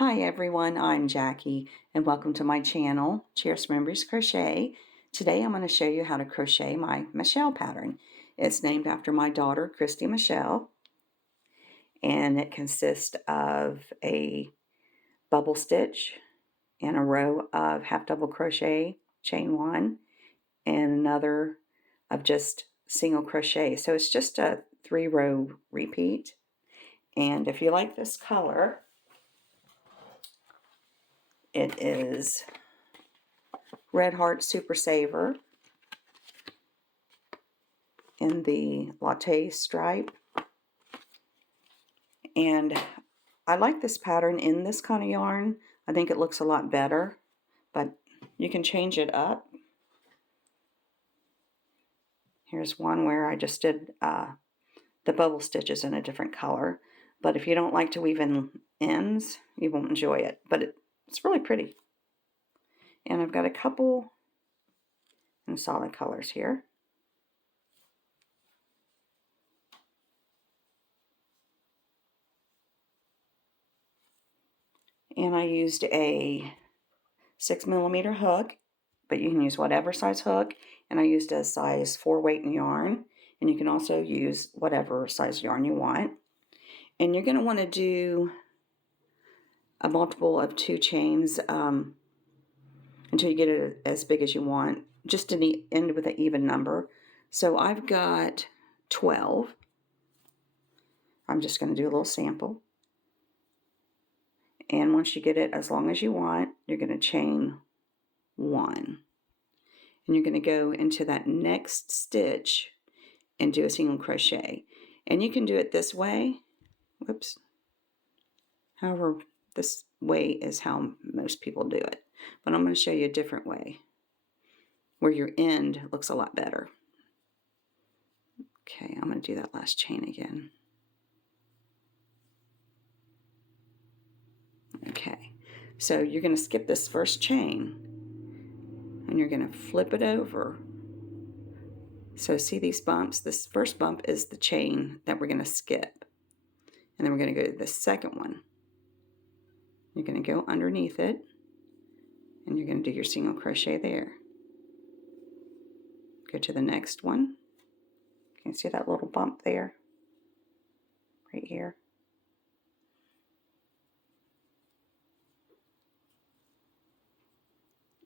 Hi everyone, I'm Jackie and welcome to my channel, Cheers Memories Crochet. Today I'm going to show you how to crochet my Michele pattern. It's named after my daughter, Christie Michele, and it consists of a bubble stitch and a row of half double crochet, chain one, and another of just single crochet. So it's just a 3-row repeat. And if you like this color, it is Red Heart Super Saver in the latte stripe. And I like this pattern in this kind of yarn. I think it looks a lot better, but you can change it up. Here's one where I just did the bubble stitches in a different color. But if you don't like to weave in ends, you won't enjoy it. But it's really pretty. And I've got a couple in solid colors here. And I used a 6mm hook, but you can use whatever size hook. And I used a size 4 weight in yarn. And you can also use whatever size yarn you want. And you're going to want to do a multiple of 2 chains until you get it as big as you want, just to end with an even number. So I've got 12. I'm just going to do a little sample. And once you get it as long as you want, you're going to chain 1. And you're going to go into that next stitch and do a single crochet. And you can do it this way. Whoops. However, this way is how most people do it. But I'm going to show you a different way where your end looks a lot better. Okay, I'm going to do that last chain again. Okay, so you're going to skip this first chain and you're going to flip it over. So see these bumps? This first bump is the chain that we're going to skip. And then we're going to go to the second one. You're going to go underneath it and you're going to do your single crochet there. Go to the next one. Can you see that little bump there? Right here.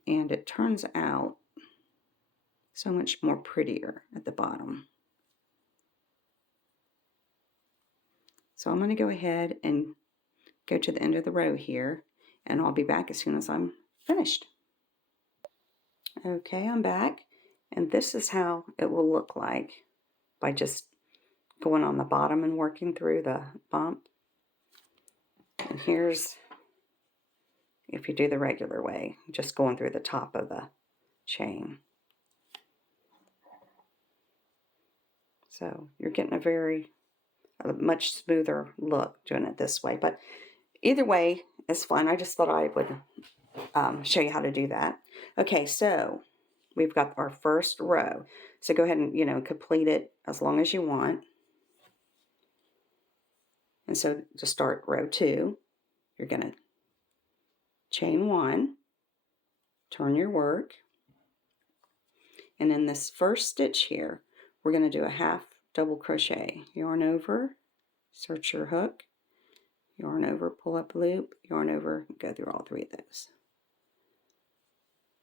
And it turns out so much more prettier at the bottom. So I'm going to go ahead and go to the end of the row here, and I'll be back as soon as I'm finished. Okay, I'm back, and this is how it will look like by just going on the bottom and working through the bump. And here's if you do the regular way, just going through the top of the chain. So you're getting a much smoother look doing it this way, but either way is fine. I just thought I would show you how to do that. Okay, so we've got our first row. So go ahead and, complete it as long as you want. And so to start row 2, you're going to chain 1, turn your work, and in this first stitch here, we're going to do a half double crochet. Yarn over, search your hook, yarn over, pull up loop, yarn over, go through all 3 of those.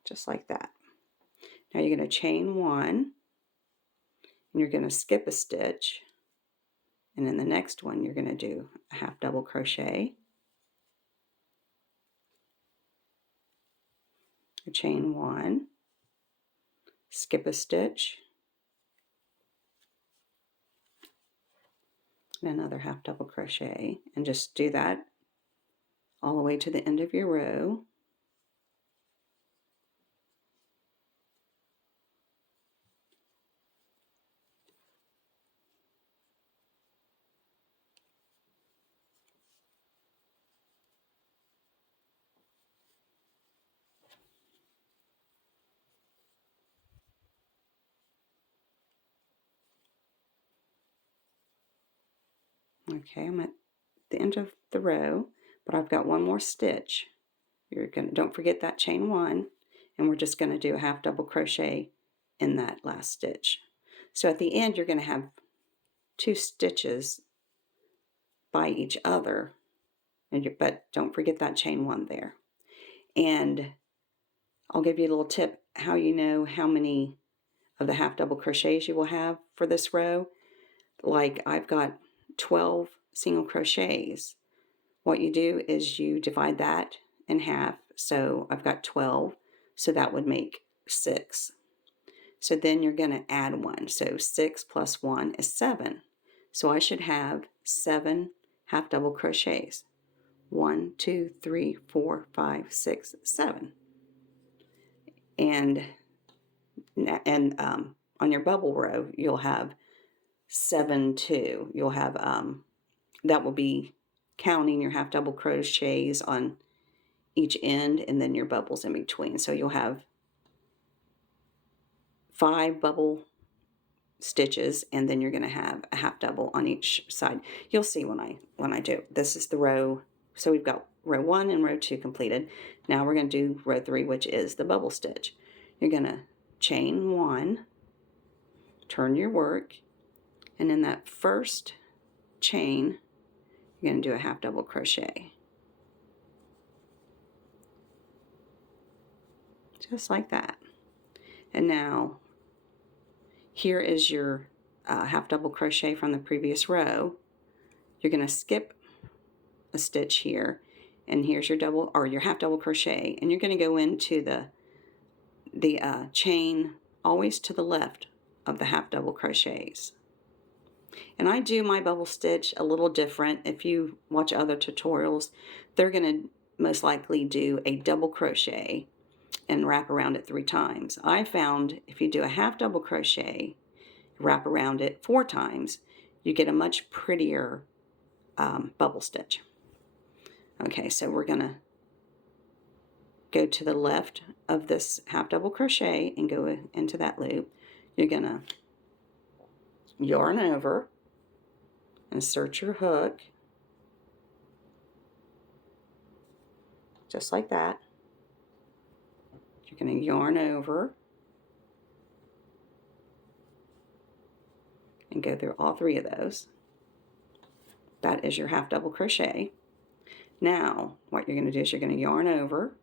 Just like that. Now you're going to chain 1, and you're going to skip a stitch, and in the next one you're going to do a half double crochet, chain 1, skip a stitch, and another half double crochet, and just do that all the way to the end of your row. Okay, I'm at the end of the row. but I've got one more stitch. Don't forget that chain 1, and we're just going to do a half double crochet in that last stitch. So at the end you're going to have 2 stitches by each other, but don't forget that chain 1 there. And I'll give you a little tip how you know how many of the half double crochets you will have for this row. Like I've got 12 single crochets. What you do is you divide that in half. So I've got 12, so that would make 6. So then you're going to add 1. So 6 plus 1 is 7. So I should have 7 half double crochets. 1, 2, 3, 4, 5, 6, 7. And on your bubble row, you'll have 7 too. You'll have that will be counting your half double crochets on each end and then your bubbles in between. So you'll have 5 bubble stitches, and then you're going to have a half double on each side. You'll see when I do. This is the row. So we've got row 1 and row 2 completed. Now we're going to do row 3, which is the bubble stitch. You're going to chain 1, turn your work, and in that first chain you're going to do a half double crochet, just like that. And now here is your half double crochet from the previous row. You're going to skip a stitch here, and here's your double or your half double crochet, and you're going to go into the chain always to the left of the half double crochets. And I do my bubble stitch a little different. If you watch other tutorials, they're going to most likely do a double crochet and wrap around it 3 times. I found if you do a half double crochet, wrap around it 4 times, you get a much prettier bubble stitch. Okay, so we're going to go to the left of this half double crochet and go into that loop. You're going to yarn over, insert your hook, just like that. You're going to yarn over and go through all 3 of those. That is your half double crochet. Now what you're going to do is you're going to yarn over,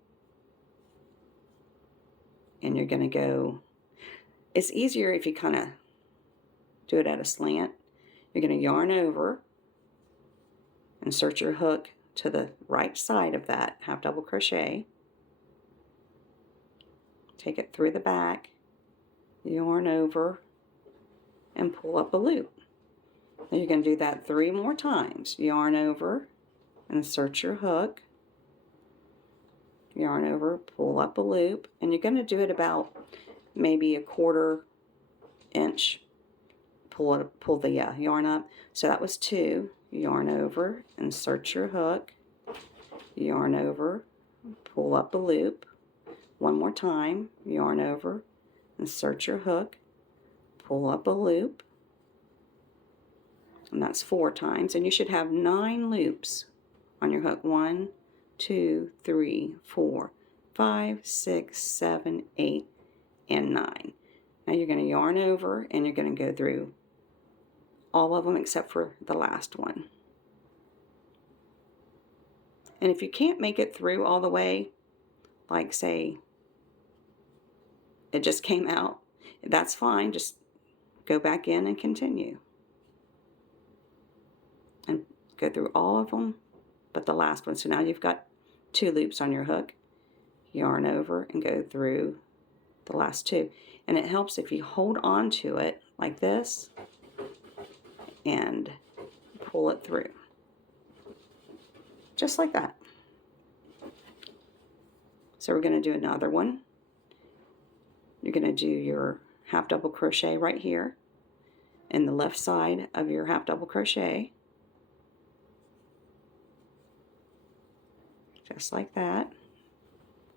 and you're going to go, it's easier if you kind of do it at a slant. You're going to yarn over, insert your hook to the right side of that half double crochet, take it through the back, yarn over, and pull up a loop. Then you're going to do that 3 more times. Yarn over, insert your hook, yarn over, pull up a loop, and you're going to do it about maybe a 1/4 inch. Pull the yarn up. So that was 2. Yarn over, insert your hook, yarn over, pull up a loop. 1 more time. Yarn over, insert your hook, pull up a loop. And that's 4 times. And you should have 9 loops on your hook. 1, 2, 3, 4, 5, 6, 7, 8, and 9. Now you're going to yarn over, and you're going to go through all of them except for the last one. And if you can't make it through all the way, like say it just came out, that's fine. Just go back in and continue. And go through all of them but the last one. So now you've got 2 loops on your hook. Yarn over and go through the last 2. And it helps if you hold on to it like this and pull it through. Just like that. So we're going to do another one. You're going to do your half double crochet right here in the left side of your half double crochet. Just like that.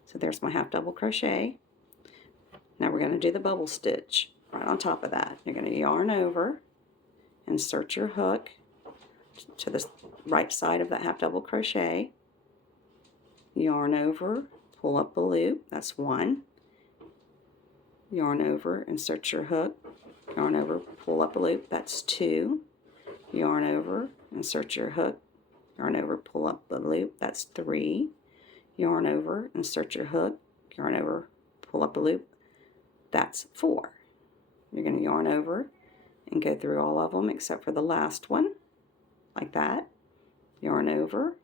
So there's my half double crochet. Now we're going to do the bubble stitch right on top of that. You're going to yarn over, insert your hook to the right side of that half double crochet, yarn over, pull up a loop, that's 1, yarn over, insert your hook, yarn over, pull up a loop, that's 2, yarn over, insert your hook, yarn over, pull up the loop, that's 3, yarn over, insert your hook, yarn over, pull up a loop, that's 4. You're going to yarn over and go through all of them except for the last one, like that. Yarn over,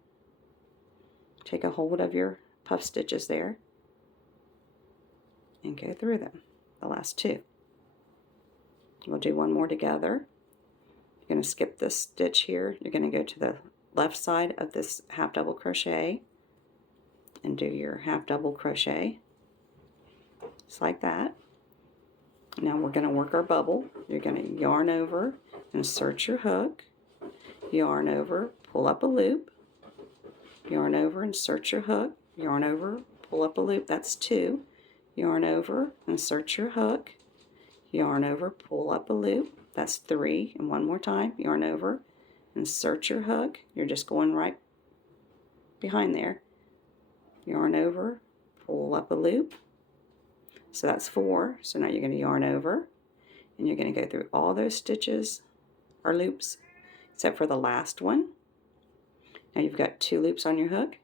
take a hold of your puff stitches there, and go through them, the last 2. We'll do one more together. You're going to skip this stitch here. You're going to go to the left side of this half double crochet and do your half double crochet, just like that. Now we're going to work our bubble. You're going to yarn over, insert your hook, yarn over, pull up a loop, yarn over, insert your hook, yarn over, pull up a loop, that's 2, yarn over, insert your hook, yarn over, pull up a loop, that's 3, and one more time, yarn over, insert your hook, you're just going right behind there, yarn over, pull up a loop, so that's 4, so now you're going to yarn over, and you're going to go through all those stitches, or loops, except for the last one. Now you've got 2 loops on your hook,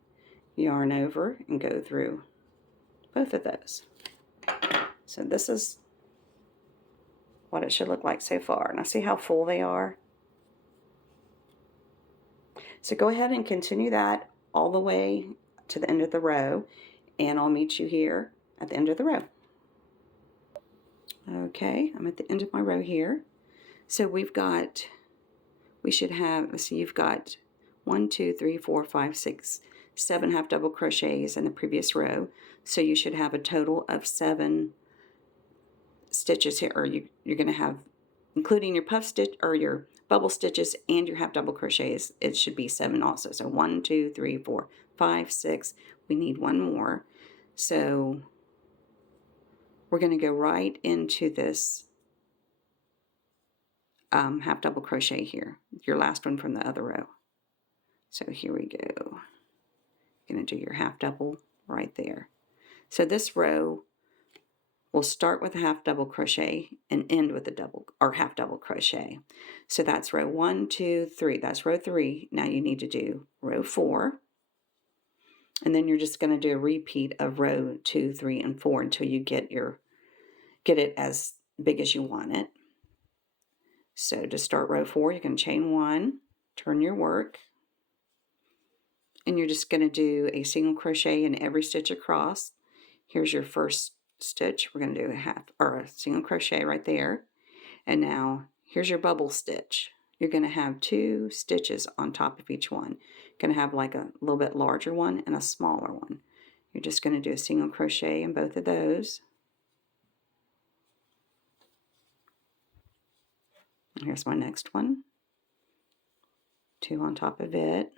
yarn over, and go through both of those. So this is what it should look like so far. Now see how full they are? So go ahead and continue that all the way to the end of the row, and I'll meet you here at the end of the row. Okay, I'm at the end of my row here. So we should have, let's see, you've got 1, 2, 3, 4, 5, 6, 7 half double crochets in the previous row. So you should have a total of 7 stitches here, or you're going to have, including your puff stitch or your bubble stitches and your half double crochets, it should be 7 also. So 1, 2, 3, 4, 5, 6. We need one more. So we're going to go right into this half double crochet here, your last one from the other row. So here we go. You're going to do your half double right there. So this row will start with a half double crochet and end with a double or half double crochet. So that's row 1, 2, 3. That's row 3. Now you need to do row 4. And then you're just going to do a repeat of row 2, 3, and 4 until you get it as big as you want it. So to start row 4, you can chain 1, turn your work, and you're just going to do a single crochet in every stitch across. Here's your first stitch. We're going to do a single crochet right there. And now here's your bubble stitch. You're going to have 2 stitches on top of each one. You're going to have like a little bit larger one and a smaller one. You're just going to do a single crochet in both of those. And here's my next one. 2 on top of it.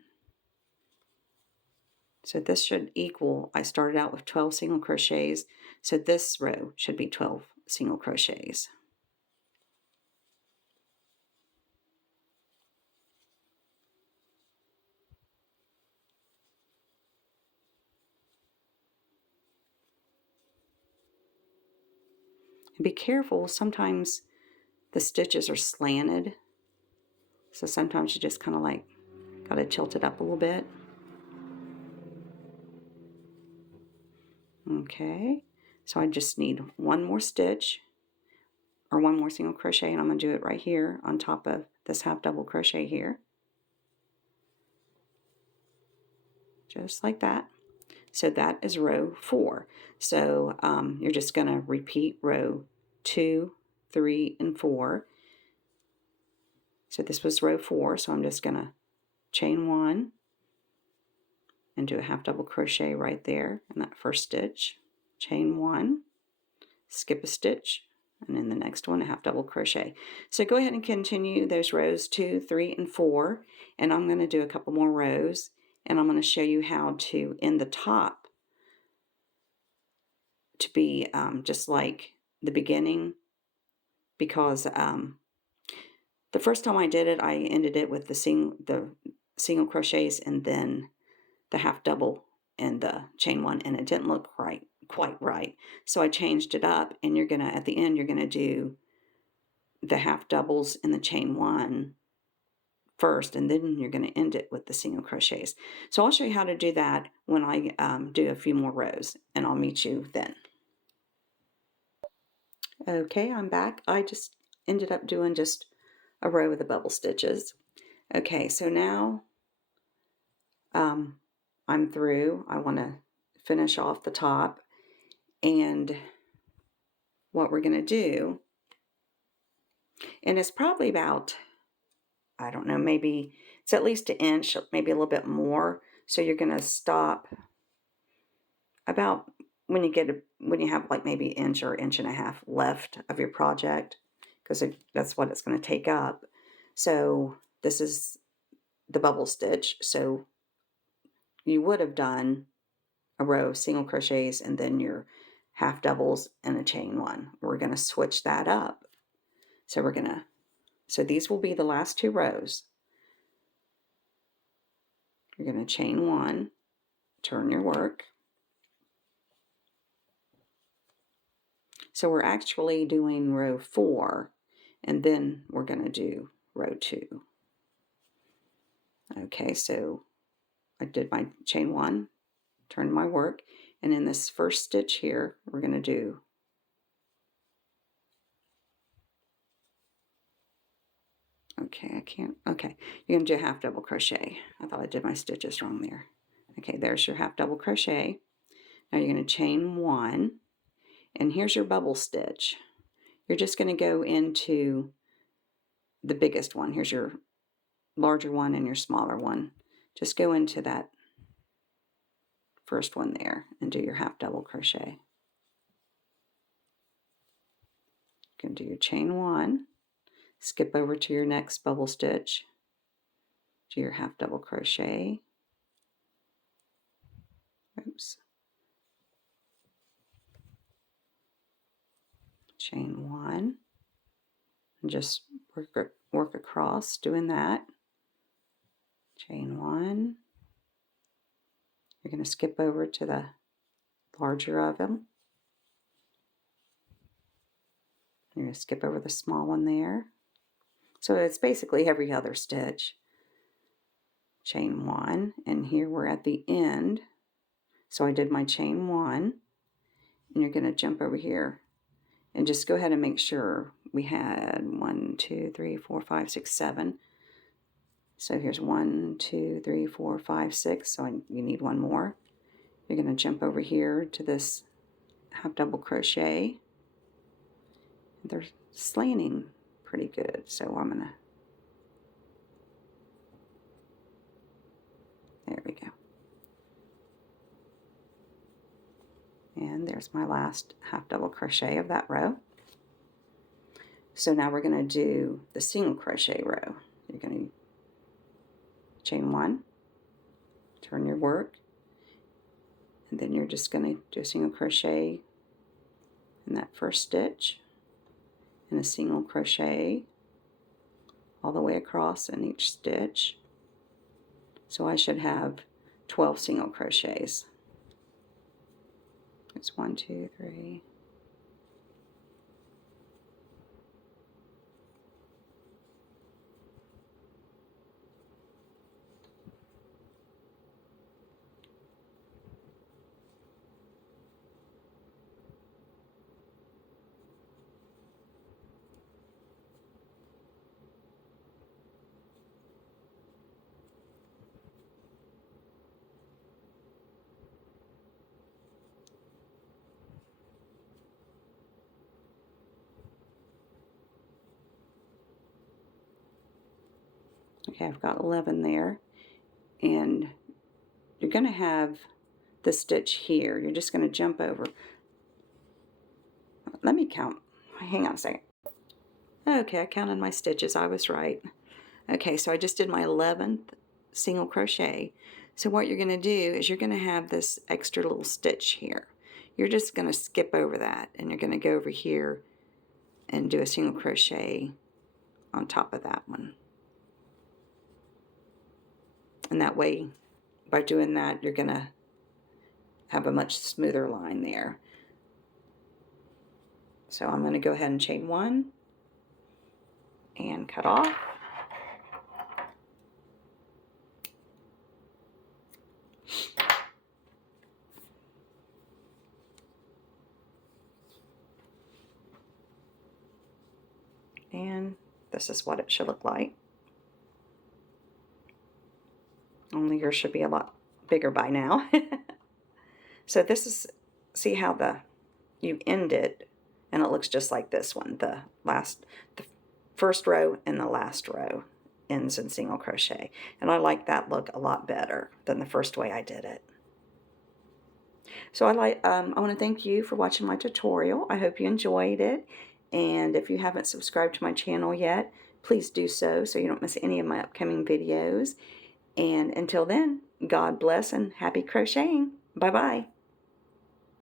So this should equal, I started out with 12 single crochets, so this row should be 12 single crochets. And be careful, sometimes the stitches are slanted, so sometimes you just kind of like got to tilt it up a little bit. Okay, so I just need one more stitch or one more single crochet, and I'm going to do it right here on top of this half double crochet here. Just like that. So that is row 4. So you're just going to repeat row 2, 3, and 4. So this was row 4, so I'm just going to chain 1 and do a half double crochet right there in that first stitch. Chain 1, skip a stitch, and in the next one a half double crochet. So go ahead and continue those rows 2, 3, and 4, and I'm going to do a couple more rows, and I'm going to show you how to end the top to be just like the beginning, because the first time I did it, I ended it with the single crochets and then the half double in the chain 1, and it didn't look quite right. So I changed it up, and you're gonna, at the end, you're gonna do the half doubles in the chain 1 first, and then you're going to end it with the single crochets. So I'll show you how to do that when I do a few more rows, and I'll meet you then. Okay, I'm back. I just ended up doing just a row of the bubble stitches. Okay, so now I'm through. I want to finish off the top, and what we're going to do, and it's probably about, I don't know, maybe it's at least an inch, maybe a little bit more. So you're going to stop about when you have like maybe an inch or inch and a half left of your project, because that's what it's going to take up. So this is the bubble stitch. So you would have done a row of single crochets and then your half doubles and a chain 1. We're going to switch that up. So these will be the last 2 rows. You're going to chain 1, turn your work. So we're actually doing row 4, and then we're going to do row 2. Okay, so I did my chain 1, turned my work, and in this first stitch here, we're going to do you're going to do a half double crochet. I thought I did my stitches wrong there. Okay, there's your half double crochet. Now you're going to chain 1, and here's your bubble stitch. You're just going to go into the biggest one. Here's your larger one and your smaller one. Just go into that first one there and do your half double crochet. You can do your chain 1, skip over to your next bubble stitch, do your half double crochet. Oops. Chain 1, and just work across doing that. Chain 1. You're going to skip over to the larger of them. You're going to skip over the small one there. So it's basically every other stitch. Chain 1, and here we're at the end. So I did my chain 1, and you're going to jump over here and just go ahead and make sure we had 1, 2, 3, 4, 5, 6, 7. So here's 1, 2, 3, 4, 5, 6. So you need one more. You're going to jump over here to this half double crochet. They're slanting pretty good, so I'm going to, there we go. And there's my last half double crochet of that row. So now we're going to do the single crochet row. You're going to chain 1, turn your work, and then you're just going to do a single crochet in that first stitch, and a single crochet all the way across in each stitch. So I should have 12 single crochets. It's 1, 2, 3. Okay, I've got 11 there, and you're going to have the stitch here. You're just going to jump over. Let me count. Hang on a second. Okay, I counted my stitches. I was right. Okay, so I just did my 11th single crochet. So what you're going to do is you're going to have this extra little stitch here. You're just going to skip over that, and you're going to go over here and do a single crochet on top of that one. And that way, by doing that, you're going to have a much smoother line there. So I'm going to go ahead and chain 1 and cut off. And this is what it should look like. Only yours should be a lot bigger by now. So this is, see how you end it, and it looks just like this one. The first row and the last row ends in single crochet. And I like that look a lot better than the first way I did it. So I want to thank you for watching my tutorial. I hope you enjoyed it. And if you haven't subscribed to my channel yet, please do so you don't miss any of my upcoming videos. And until then, God bless and happy crocheting. Bye-bye.